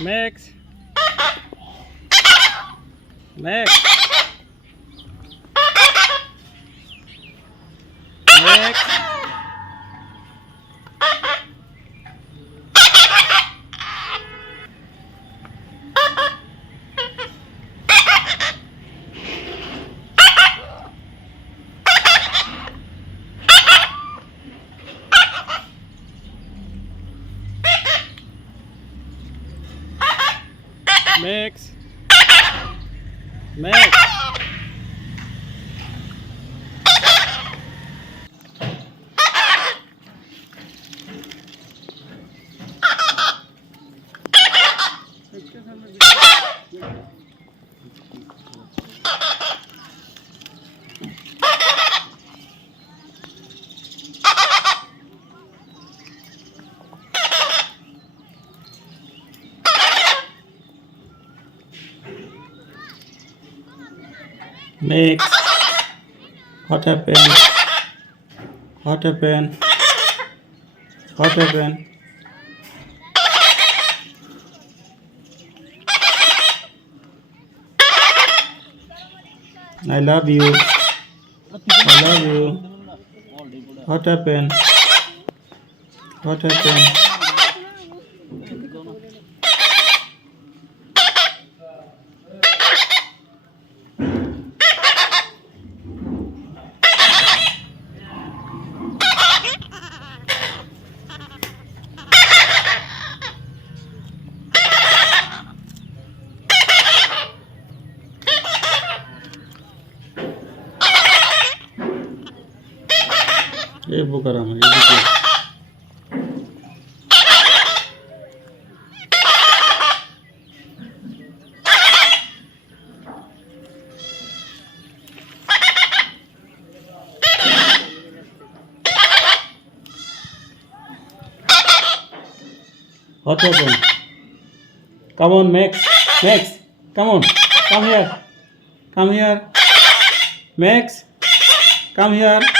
Max. Max. Max. Max. Max. Max. What happened? What happened? What happened? I love you. I love you. What happened? What happened? ये book आराम है What happened? Come on, Max. Max, come on. Come here. Come here. Max, come here.